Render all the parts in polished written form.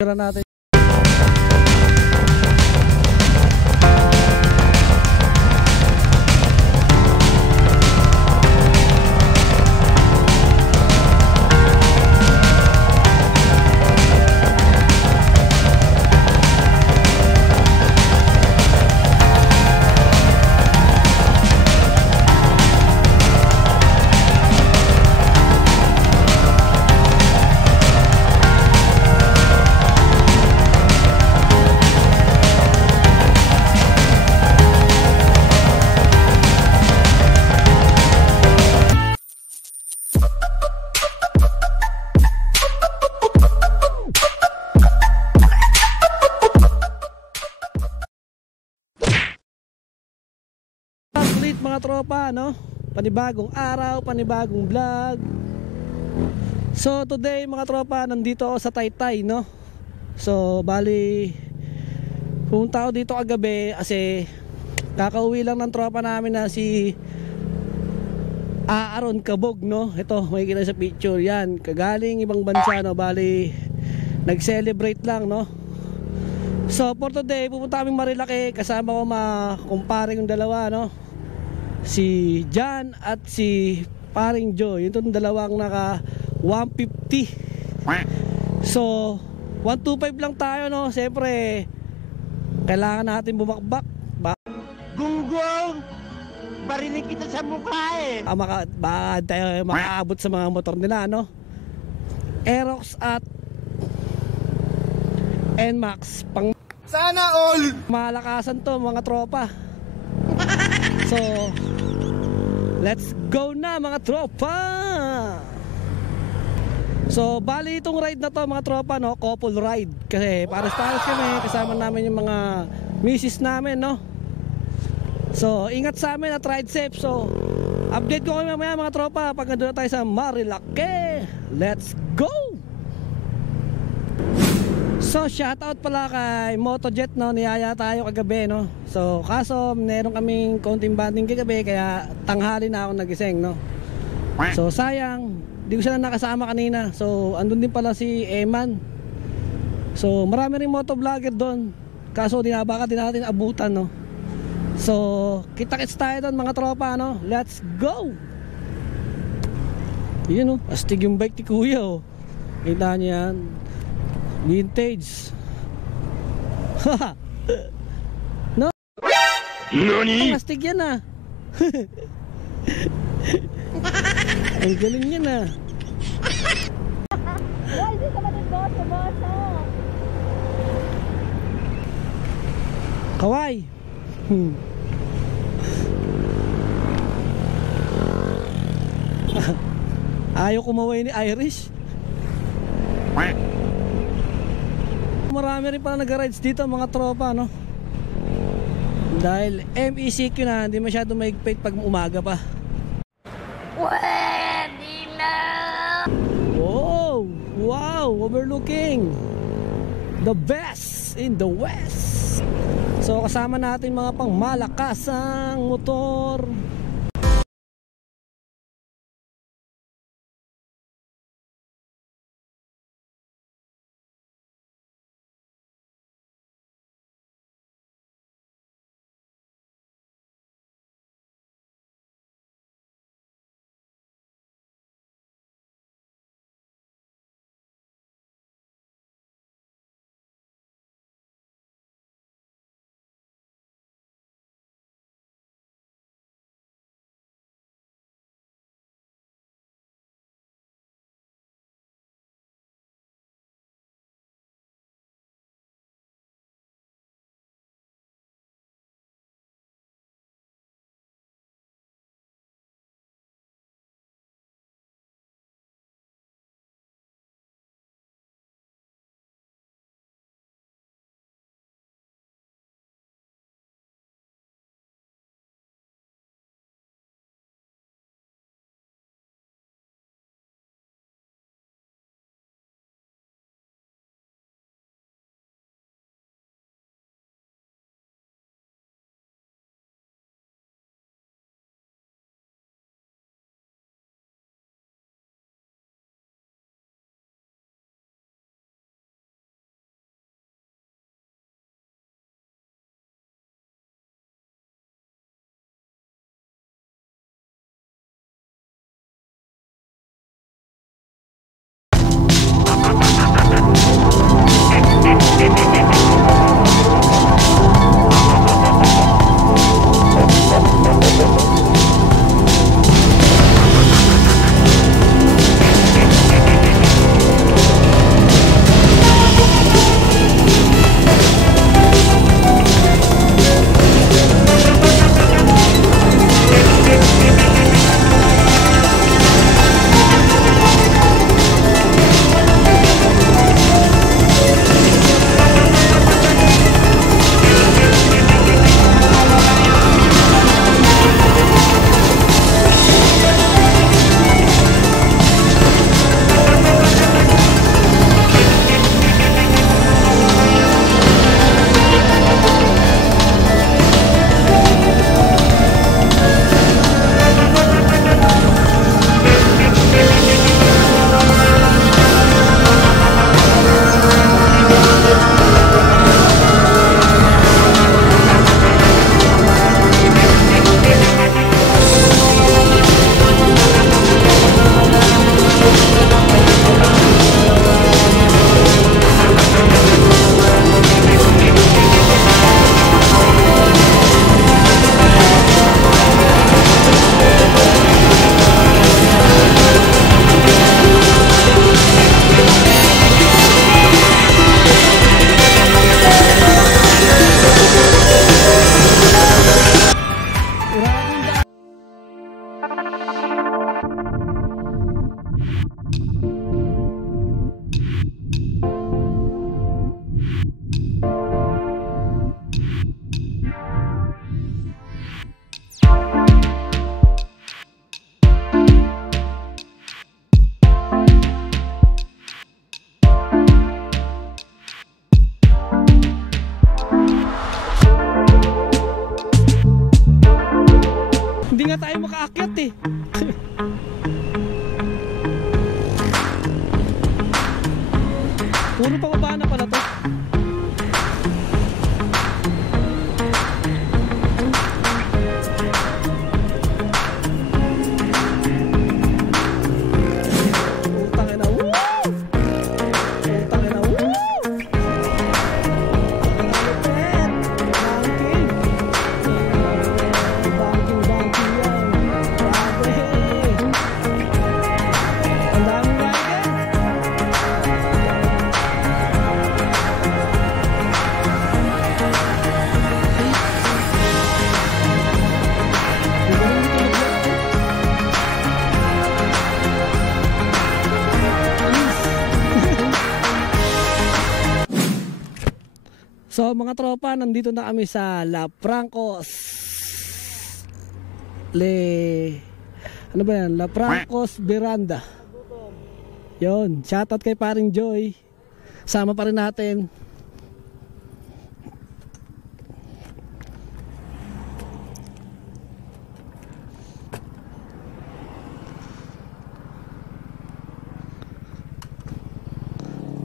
Tira natin. Mga tropa, no? Panibagong araw, panibagong vlog. So today mga tropa, nandito ako sa Taytay, no? So bali pumunta ako dito kagabi kasi kakauwi lang ng tropa namin na si Aaron Kabog, no? Ito, makikita sa picture yan. Kagaling ibang bansa, no? Bali nag-celebrate lang, no? So for today, pupunta kaming Marilaki. Kasama ko mga kumpare yung dalawa, no? Si Jan at si paring Joe. Yung dalawang naka 150. So 125 lang tayo, no? Siyempre kailangan natin bumakbak. Gunggong! Barinig kita sa mukha eh. Baka tayo makaabot sa mga motor nila, no? Aerox at NMAX pang Sana all! malakasan to mga tropa. So let's go na mga tropa. So bali itong ride na to mga tropa, no, couple ride. Kasi pares-pares kami, kasama namin yung mga misis namin, no. So ingat sa amin at ride safe. So update ko kayo mamaya mga tropa pag nandun na tayo sa Marilaki. Let's go. So shoutout pala kay Motojet, no, niyaya tayo kagabi, no. So kaso meron kaming konting banding kagabi kaya tanghali na ako nagising, no. So sayang, di ko siya nakasama kanina. So andun din pala si Eman. So marami ring motovlogger doon. Kaso baka din natin abutan, no. So kita-kits tayo doon mga tropa, no. Let's go. Yun, no, astig yung bike ni kuya, oh. Kita niyo yan, vintage. Haha. No? Nani? Plastic yan, ah. Ang galing yan, ah. Kaway. Ayaw kumaway ni Irish. Marami rin pala nag-rides dito mga tropa, no? Dahil MECQ na, hindi masyado maigpit pag umaga pa. Pwede na! Wow! Wow! Overlooking the best in the west. So kasama natin mga pang malakasang motor. nga tayo makaakyat eh. Puro pababa na pala to. Putang ina, woo! Putang ina, woo! Banking yan. Grabe. Ang daming rider. So mga tropa, nandito na kami sa La Francos ano ba yan? La Francos Veranda. Yon, shoutout kay paring Joy. Sama pa rin natin.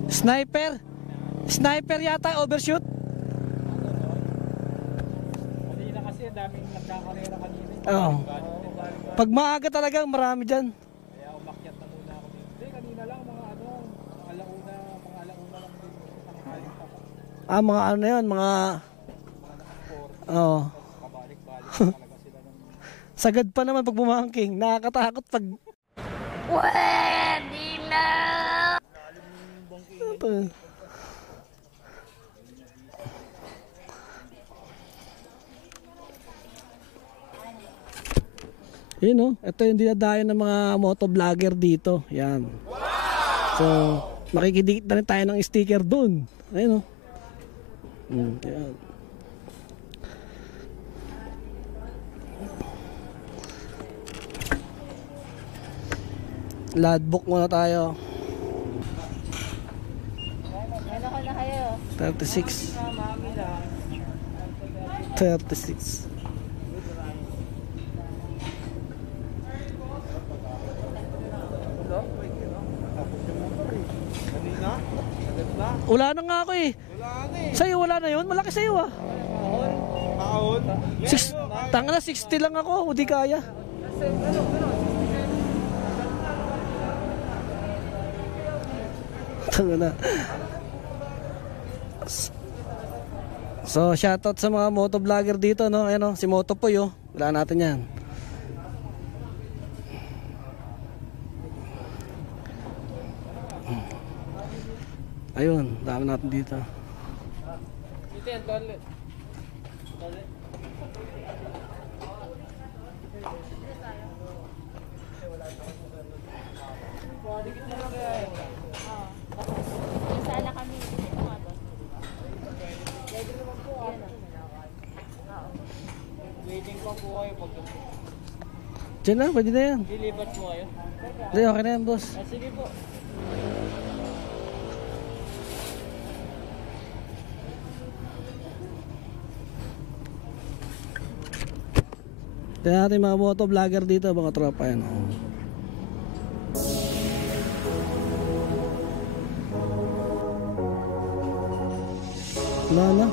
Sniper. Sniper yata, overshoot. Kanina kasi daming nagkakarera kanina. Oo. Pag maaga talagang marami dyan. Kaya umakyat na muna ako dito. Hindi, kanina lang mga alauna lang din. Tanghaling pa pa. Mga ano na yun, mga... Oo. Pabalik-balik talaga sila ng... Sagad pa naman pag bumangking. Nakakatakot pag... Pwede na! Ito. Yun o, ito yung dinadayo ng mga motovlogger dito. Yan. So, makikidikit na rin tayo ng sticker dun. Ayun o. Yan. Logbook muna tayo. Ano ka na kayo? 36. 36. Wala na nga ako eh. Sa'yo wala na yun? Malaki sa'yo ah. Taon? Tanga na 60 lang ako. Hindi kaya. Tanga na. So shoutout sa mga motovlogger dito, no? Ayan, no? Si Motopoy, oh. Wala natin yan. Ayun, dami natin dito. Dito yan, toilet. Sana kami dito nga doon. Waiting pa po kayo pag... Diyan na, pwede na yan. Lilipat po kayo. Hindi, okay na yan, boss. Sige po. Tignan natin mga motovlogger dito, mga tropa yan. Wala na.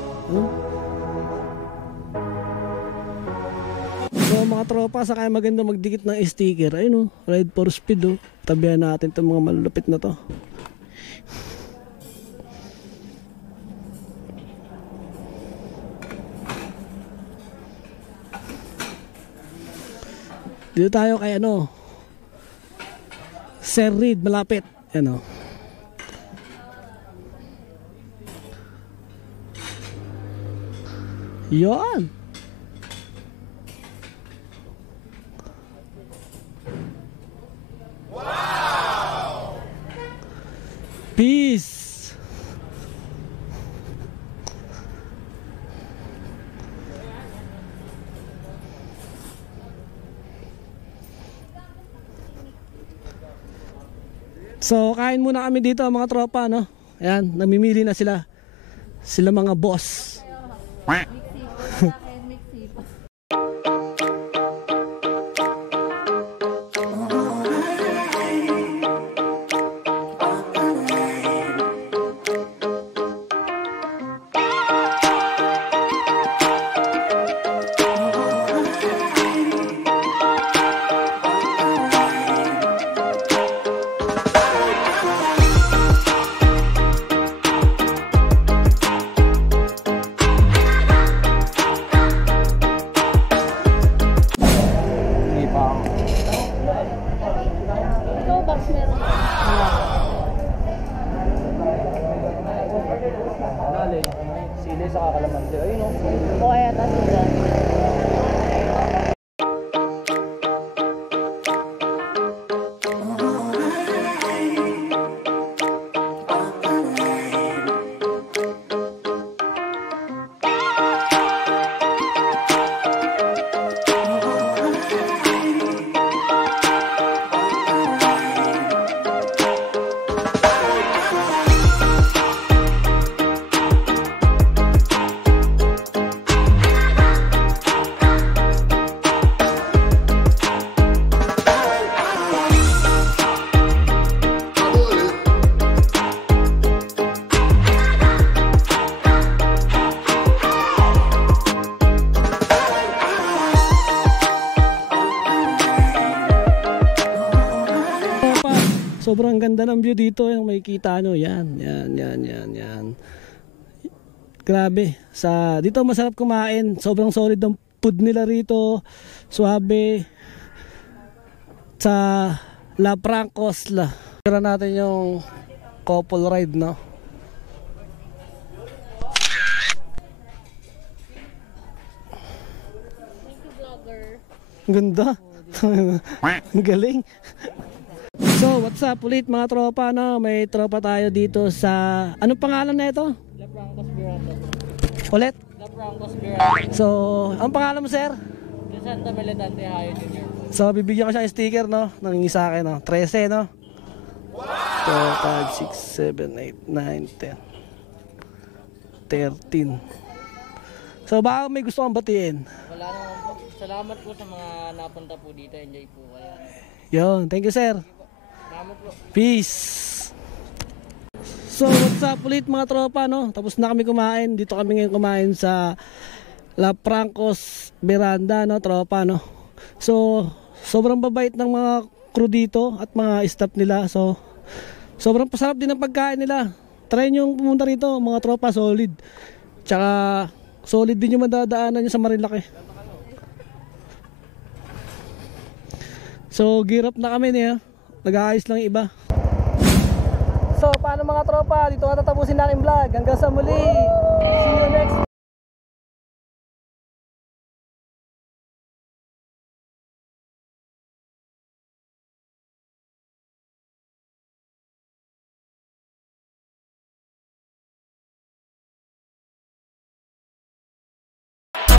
So mga tropa, sa kaya maganda magdikit ng sticker. Ayun, ride for speed. Tabihan natin itong mga malulupit na to. Dito tayo kay Sir Reed, malapit. Yan. Wow! Peace. So kain muna kami dito mga tropa, no? Ayan, namimili na sila. Sila mga boss. Mixipo, sa akin, Mixipo. Nalin. Sili sa kakalamansi. Ayun o. O kaya tasugan. Sobrang ganda ng view dito, yung makikita nyo, yan. Grabe, dito masarap kumain, sobrang solid ng food nila rito, suabe, sa La Francos la. Tira natin yung couple ride, no? Thank you, vlogger. Ganda. Ang galing. So, what's up ulit mga tropa, no? May tropa tayo dito sa... Anong pangalan na ito? La Francos Miranda. Ulit? La Francos Miranda. So, ang pangalan mo, sir? Santa Meletante Hayo Jr. So, bibigyan ko siya ng sticker, no? Nangingi sa akin, no? 13, no? 4, 5, 6, 7, 8, 9, 10 13. So, baka may gusto kang batiin? Wala naman po. Salamat po sa mga napunta po dito. Enjoy po kayo. Yun, thank you, sir. Salamat po. Peace. So, what's up ulit mga tropa, no? Tapos na kami kumain. Dito kami ngayon kumain sa La Francos Miranda, no, tropa, no? So, sobrang babait ng mga crew dito at mga staff nila. So, sobrang pasarap din ang pagkain nila. Try nyo pumunta rito, mga tropa, solid. Tsaka, solid din yung madadaanan nyo sa Marilaki. So, gear up na kami niya. Nag-aayos lang yung iba. So, paano mga tropa? Dito na tatapusin natin vlog. Hanggang sa muli. See you